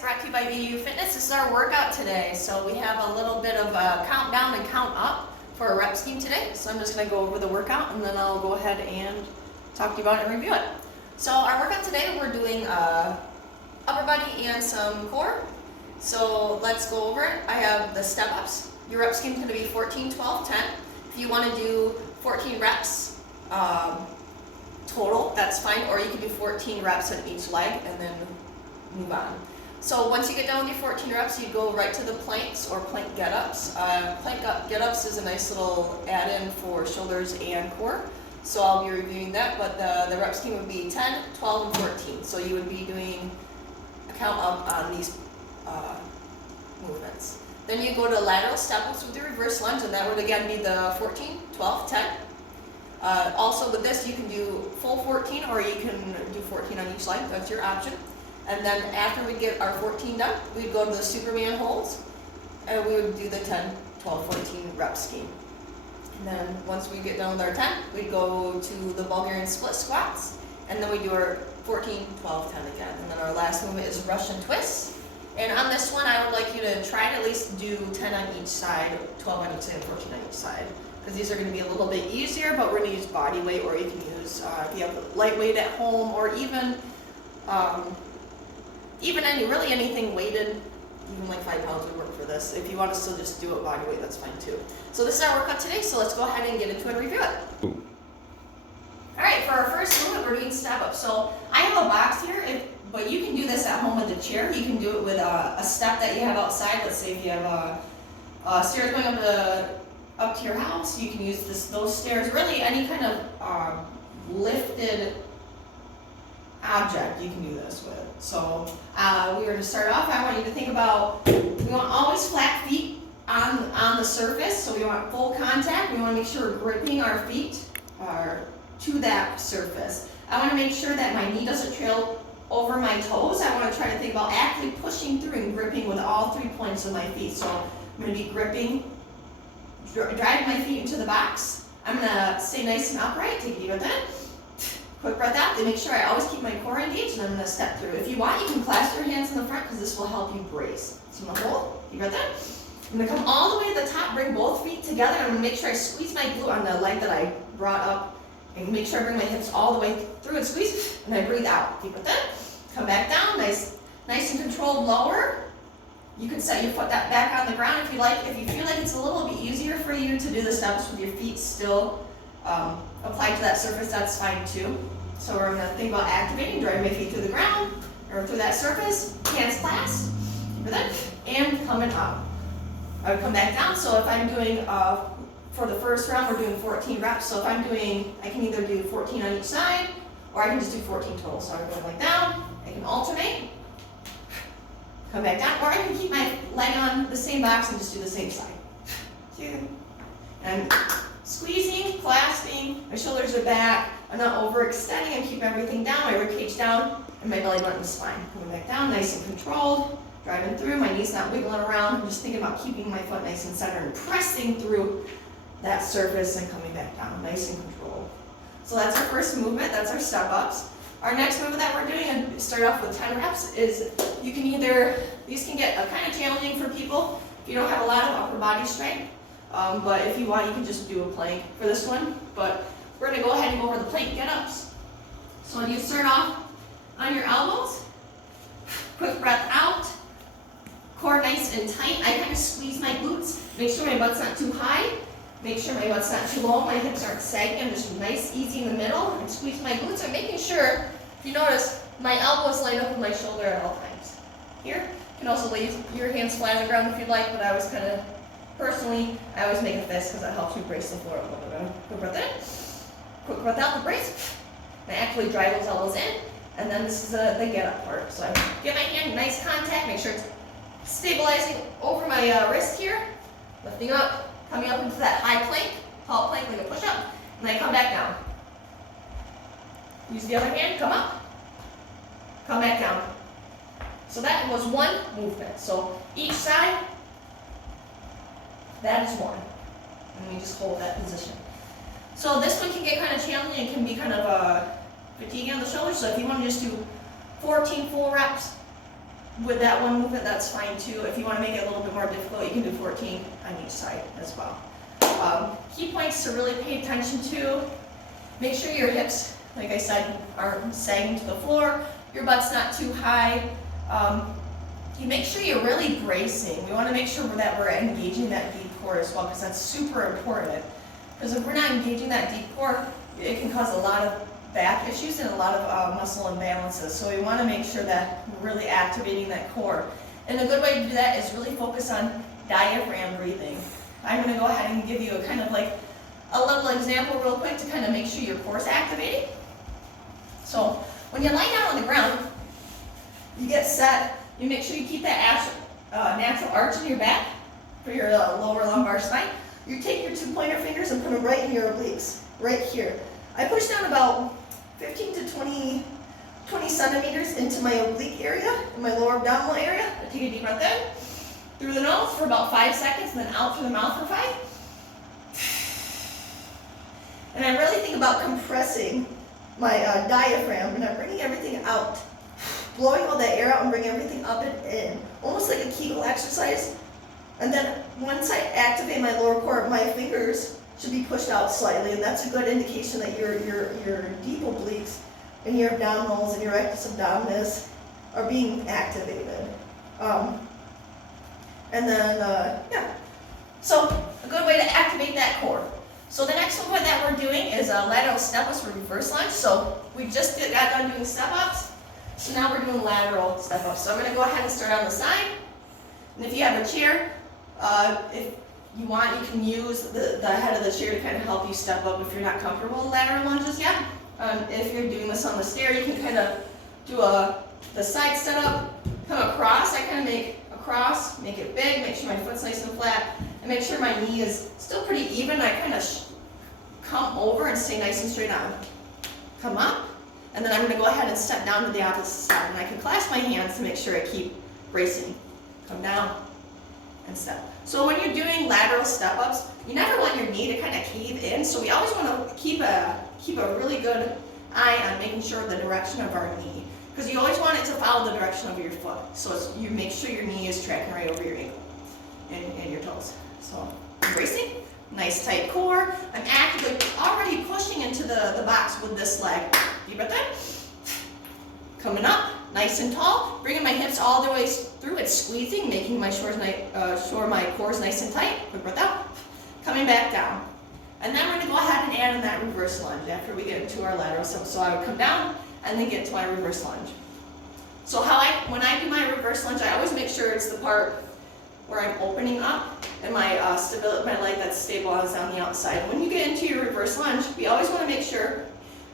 brought to you by VU Fitness. This is our workout today. So we have a little bit of a count down and count up for a rep scheme today. So I'm just going to go over the workout and then I'll go ahead and talk to you about it and review it. So our workout today, we're doing upper body and some core. So let's go over it. I have the step ups. Your rep scheme is going to be 14, 12, 10. If you want to do 14 reps total, that's fine. Or you can do 14 reps on each leg and then move on. So once you get done with your 14 reps, you go right to the planks or plank get-ups. Plank get-ups is a nice little add-in for shoulders and core. So I'll be reviewing that, but the rep scheme would be 10, 12, and 14. So you would be doing a count up on these movements. Then you go to lateral Stepups with your reverse lunge, and that would again be the 14, 12, 10. Also with this, you can do full 14 or you can do 14 on each leg. That's your option. And then after we get our 14 done, we'd go to the Superman holds, and we would do the 10, 12, 14 rep scheme. And then once we get done with our 10, we'd go to the Bulgarian split squats, and then we do our 14, 12, 10 again. And then our last movement is Russian twists. And on this one, I would like you to try to at least do 10 on each side, 12 on each side, and 14 on each side. Because these are going to be a little bit easier, but we're going to use body weight, or you can use, if you have lightweight at home, or even anything weighted, even like 5 pounds would work for this. If you want to still just do it body weight, that's fine too. So this is our workout today, so let's go ahead and get into it and review it. Alright, for our first movement, we're doing step up. So I have a box here, but you can do this at home with a chair. You can do it with a step that you have outside. Let's say if you have stairs going up to your house, you can use those stairs. Really, any kind of lifted object you can do this with. So we were to start off, I want you to think about, we want always flat feet on the surface, so we want full contact. We want to make sure we're gripping our feet to that surface. I want to make sure that my knee doesn't trail over my toes. I want to try to think about actually pushing through and gripping with all 3 points of my feet. So I'm going to be gripping, driving my feet into the box. I'm going to stay nice and upright, take a deep breath in. Quick breath out, then make sure I always keep my core engaged, and I'm going to step through. If you want, you can clasp your hands in the front because this will help you brace. So I'm going to hold, deep breath in. I'm going to come all the way to the top, bring both feet together. I'm going to make sure I squeeze my glute on the leg that I brought up, and make sure I bring my hips all the way through and squeeze, and I breathe out. Deep breath in, come back down, nice and controlled lower. You can set your foot back on the ground if you like. If you feel like it's a little bit easier for you to do the steps with your feet still applied to that surface, that's fine too. So we're going to think about activating, driving my feet through the ground, or through that surface, hands clasped, and coming up. I would come back down, so if I'm doing, for the first round, we're doing 14 reps, so if I'm doing, I can either do 14 on each side, or I can just do 14 total. So I'm going like down, I can alternate, come back down, or I can keep my leg on the same box and just do the same side. And squeezing, clasping, my shoulders are back, I'm not overextending, I'm keeping everything down, my ribcage down, and my belly button is fine. Coming back down, nice and controlled, driving through, my knees not wiggling around. I'm just thinking about keeping my foot nice and centered and pressing through that surface and coming back down, nice and controlled. So that's our first movement, that's our step ups. Our next movement that we're doing, and start off with 10 reps, is you can these can get kind of challenging for people if you don't have a lot of upper body strength. But if you want, you can just do a plank for this one. But we're going to go ahead and go over the plank get-ups. So when you start off on your elbows, quick breath out, core nice and tight. I kind of squeeze my glutes, make sure my butt's not too high, make sure my butt's not too low, my hips aren't sagging. I'm just nice, easy in the middle, and squeeze my glutes. I'm making sure, if you notice, my elbows line up with my shoulder at all times. Here, you can also lay your hands flat on the ground if you'd like, but I always kind of, personally, I always make a fist because that helps you brace the floor a little bit. Quick breath in, quick breath out to brace. And I actually drive those elbows in, and then this is the get-up part. So I get my hand, nice contact, make sure it's stabilizing over my wrist here, lifting up, coming up into that high plank, tall plank like a push-up, and I come back down. Use the other hand, come up, come back down. So that was one movement. So each side, that is one. And we just hold that position. So this one can get kind of challenging. It can be kind of fatiguing on the shoulders. So if you want to just do 14 full reps with that one movement, that's fine too. If you want to make it a little bit more difficult, you can do 14 on each side as well. Key points to really pay attention to. Make sure your hips, like I said, aren't sagging to the floor. Your butt's not too high. You make sure you're really bracing. We want to make sure that we're engaging that deep core as well, because that's super important. Because if we're not engaging that deep core, it can cause a lot of back issues and a lot of muscle imbalances. So we want to make sure that we're really activating that core. And a good way to do that is really focus on diaphragm breathing. I'm going to go ahead and give you a kind of like a little example real quick to kind of make sure your core is activating. So when you lie down on the ground, you get set, you make sure you keep that natural arch in your back for your lower lumbar spine. You take your 2 pointer fingers and put them right in your obliques, right here. I push down about 15 to 20 centimeters into my oblique area, in my lower abdominal area. I take a deep breath in, through the nose for about 5 seconds, and then out through the mouth for 5. And I really think about compressing my diaphragm, and I'm bringing everything out, blowing all that air out and bringing everything up and in, almost like a Kegel exercise. And then once I activate my lower core, my fingers should be pushed out slightly, and that's a good indication that your deep obliques and your abdominals and your rectus abdominis are being activated. So a good way to activate that core. So the next one that we're doing is lateral stepups for reverse lunge. So we just got done doing step-ups, so now we're doing lateral step-ups. So I'm going to go ahead and start on the side, and if you have a chair, if you want, you can use the head of the chair to kind of help you step up if you're not comfortable with lateral lunges yet. If you're doing this on the stair, you can kind of do the side setup, come across. I kind of make a cross, make it big, make sure my foot's nice and flat, and make sure my knee is still pretty even. I kind of come over and stay nice and straight on. Come up, and then I'm going to go ahead and step down to the opposite side. And I can clasp my hands to make sure I keep bracing. Come down and step. So when you're doing lateral step-ups, you never want your knee to kind of cave in. So we always want to keep a really good eye on making sure the direction of our knee, because you always want it to follow the direction of your foot. So you make sure your knee is tracking right over your ankle and your toes. So I'm bracing, nice tight core. I'm actively already pushing into the box with this leg. Deep breath in. Coming up, nice and tall, bringing my hips all the way through. It's squeezing, making my sure my core is nice and tight. Quick breath out. Coming back down. And then we're going to go ahead and add in that reverse lunge after we get into our lateral step. So I would come down and then get to my reverse lunge. So when I do my reverse lunge, I always make sure it's the part where I'm opening up and my leg that's stabilized on the outside. When you get into your reverse lunge, we always want to make sure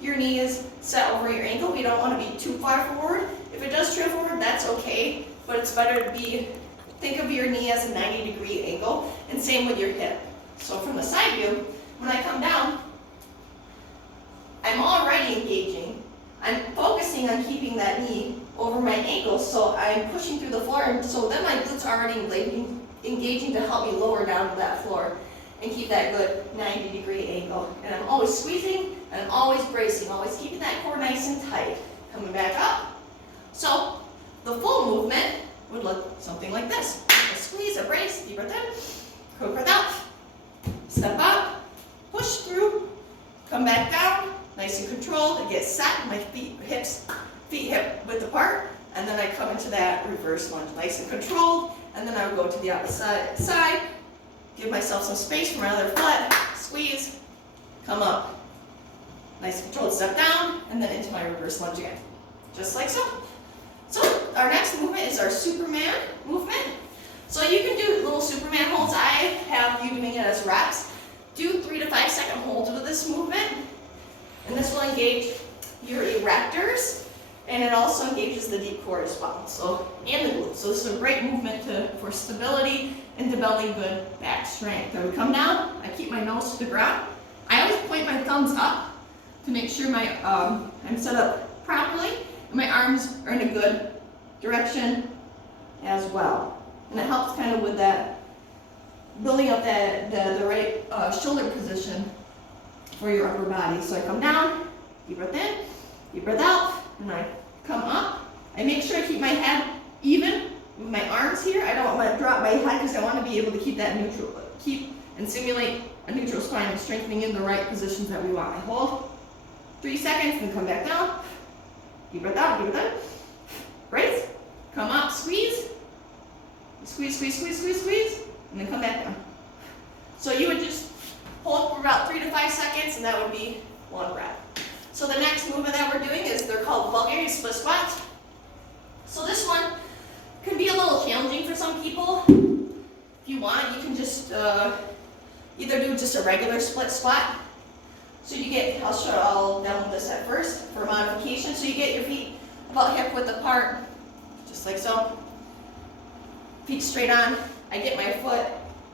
your knee is set over your ankle. We don't want to be too far forward. If it does trail forward, that's okay, but it's better to think of your knee as a 90-degree angle, and same with your hip. So from the side view, when I come down, I'm already engaging. I'm focusing on keeping that knee over my ankle, so I'm pushing through the floor, and so then my glutes are already engaging to help me lower down to that floor and keep that good 90-degree angle. And I'm always squeezing, and I'm always bracing, always keeping that core nice and tight. Coming back up. So the full movement would look something like this. A squeeze, a brace, deep breath in, quick breath out, step up, push through, come back down, nice and controlled, and get set, my feet hip width apart, and then I come into that reverse lunge, nice and controlled, and then I would go to the opposite side, give myself some space for my other foot, squeeze, come up, nice and controlled, step down, and then into my reverse lunge again, just like so. So our next movement is our Superman movement. So you can do little Superman holds. I have you doing it as reps. Do 3 to 5 second holds with this movement, and this will engage your erectors, and it also engages the deep core as well. And the glutes. So this is a great movement for stability and developing good back strength. I would come down. I keep my nose to the ground. I always point my thumbs up to make sure I'm set up properly. My arms are in a good direction as well. And it helps kind of with that, building up the right shoulder position for your upper body. So I come down, deep breath in, deep breath out, and I come up. I make sure I keep my head even balance here. I don't want to drop my head because I want to be able to keep that neutral, keep and simulate a neutral spine and strengthening in the right positions that we want. I hold 3 seconds and come back down. Deep breath out, deep breath in. Raise, come up, squeeze, squeeze, squeeze, squeeze, squeeze, squeeze, and then come back down. So you would just hold for about 3 to 5 seconds, and that would be 1 breath. So the next movement that we're doing is, they're called Bulgarian split squats. So this one can be a little challenging for some people. If you want, you can just either do just a regular split squat. So you get, I'll demo this at first for modification. So you get your feet about hip width apart, just like so. Feet straight on. I get my foot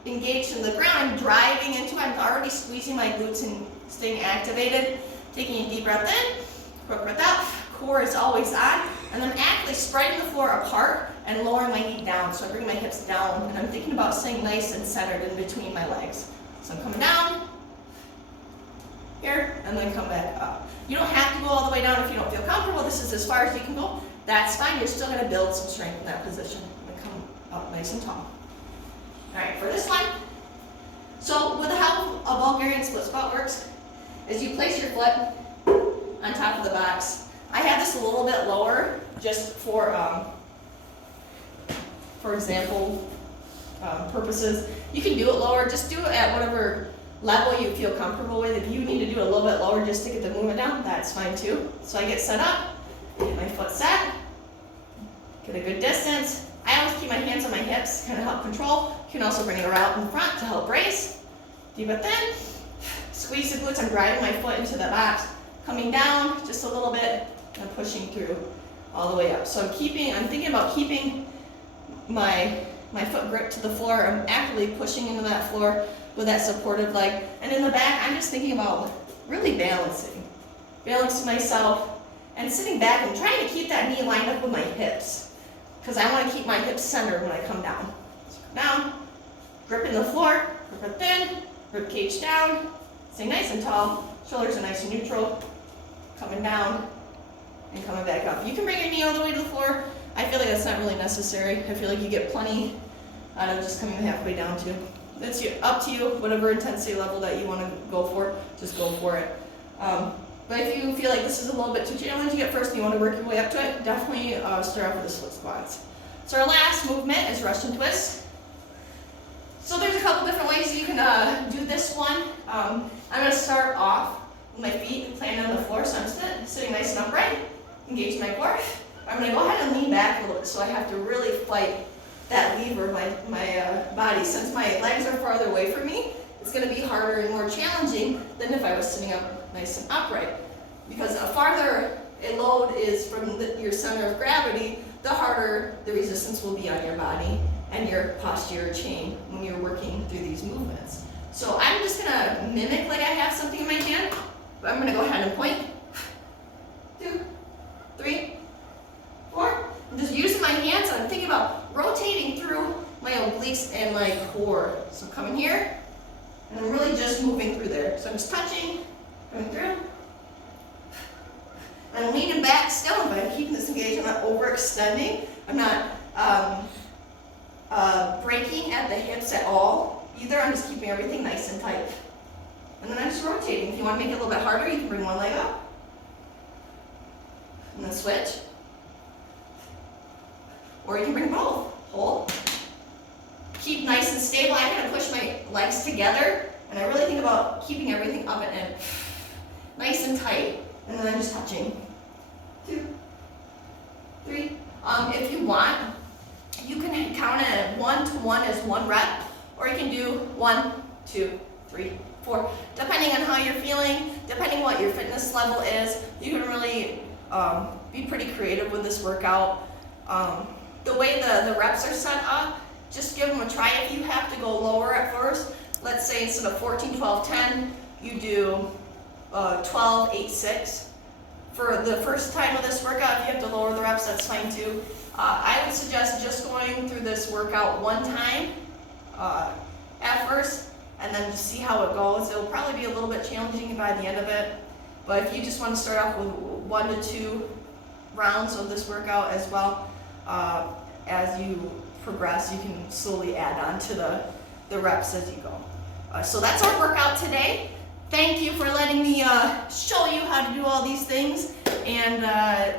engaged in the ground. I'm driving into it. I'm already squeezing my glutes and staying activated. Taking a deep breath in, quick breath out. Core is always on. And I'm actually spreading the floor apart and lowering my knee down. So I bring my hips down, and I'm thinking about staying nice and centered in between my legs. So I'm coming down here, and then come back up. You don't have to go all the way down if you don't feel comfortable. This is as far as you can go. That's fine. You're still going to build some strength in that position. And come up nice and tall. All right, for this one, so with the help of Bulgarian split squat works, is you place your foot on top of the box. I have this a little bit lower just for example purposes. You can do it lower. Just do it at whatever level you feel comfortable with. If you need to do it a little bit lower just to get the movement down, that's fine too. So I get set up, get my foot set, get a good distance. I always keep my hands on my hips, kind of help control. You can also bring it around in front to help brace. Deep breath in, squeeze the glutes. I'm driving my foot into the box, coming down just a little bit and pushing through all the way up. So I'm thinking about keeping my foot gripped to the floor. I'm actively pushing into that floor with that supportive leg. And in the back, I'm just thinking about really balancing myself and sitting back and trying to keep that knee lined up with my hips, because I want to keep my hips centered when I come down. So come down, gripping the floor, grip in, rib cage down, stay nice and tall, shoulders are nice and neutral, coming down and coming back up. You can bring your knee all the way to the floor. I feel like that's not really necessary. I feel like you get plenty out of just coming halfway down too. That's up to you, whatever intensity level that you want to go for, just go for it. But if you feel like this is a little bit too challenging at first and you want to work your way up to it, definitely start off with the split squats. So our last movement is Russian twist. So there's a couple different ways you can do this one. I'm going to start off with my feet planted on the floor, so I'm sitting nice and upright, engage my core. I'm going to go ahead and lean back a little bit, so I have to really fight that lever of my body. Since my legs are farther away from me, it's going to be harder and more challenging than if I was sitting up nice and upright. Because the farther a load is from your center of gravity, the harder the resistance will be on your body and your posterior chain when you're working through these movements. So I'm just going to mimic like I have something in my hand, but I'm going to go ahead and point. 2, 3, 4. I'm just using my hands, and I'm thinking about rotating through my obliques and my core. So I'm coming here, and I'm really just moving through there. So I'm just touching, going through. I'm leaning back still, but I'm keeping this engaged. I'm not overextending. I'm not breaking at the hips at all either. I'm just keeping everything nice and tight. And then I'm just rotating. If you want to make it a little bit harder, you can bring one leg up. And then switch. Or you can bring both. Hold. Keep nice and stable. I kind of push my legs together, and I really think about keeping everything up and in. Nice and tight. And then I'm just touching. 2, 3. If you want, you can count it at 1 to 1 as 1 rep, or you can do 1, 2, 3, 4. Depending on how you're feeling, depending what your fitness level is, you can really be pretty creative with this workout. The way the reps are set up, just give them a try. If you have to go lower at first, let's say instead of 14, 12, 10, you do 12, 8, 6. For the first time of this workout, if you have to lower the reps, that's fine too. I would suggest just going through this workout one time at first, and then just see how it goes. It'll probably be a little bit challenging by the end of it, but if you just want to start off with 1 to 2 rounds of this workout as well, as you progress, you can slowly add on to the reps as you go. So that's our workout today. Thank you for letting me show you how to do all these things, and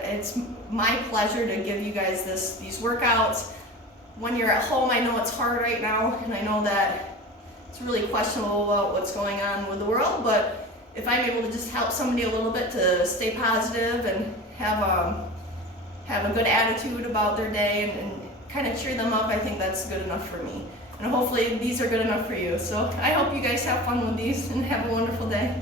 it's my pleasure to give you guys these workouts. When you're at home, I know it's hard right now, and I know that it's really questionable about what's going on with the world, but if I'm able to just help somebody a little bit to stay positive and have a good attitude about their day and kind of cheer them up, I think that's good enough for me. And hopefully these are good enough for you. So I hope you guys have fun with these and have a wonderful day.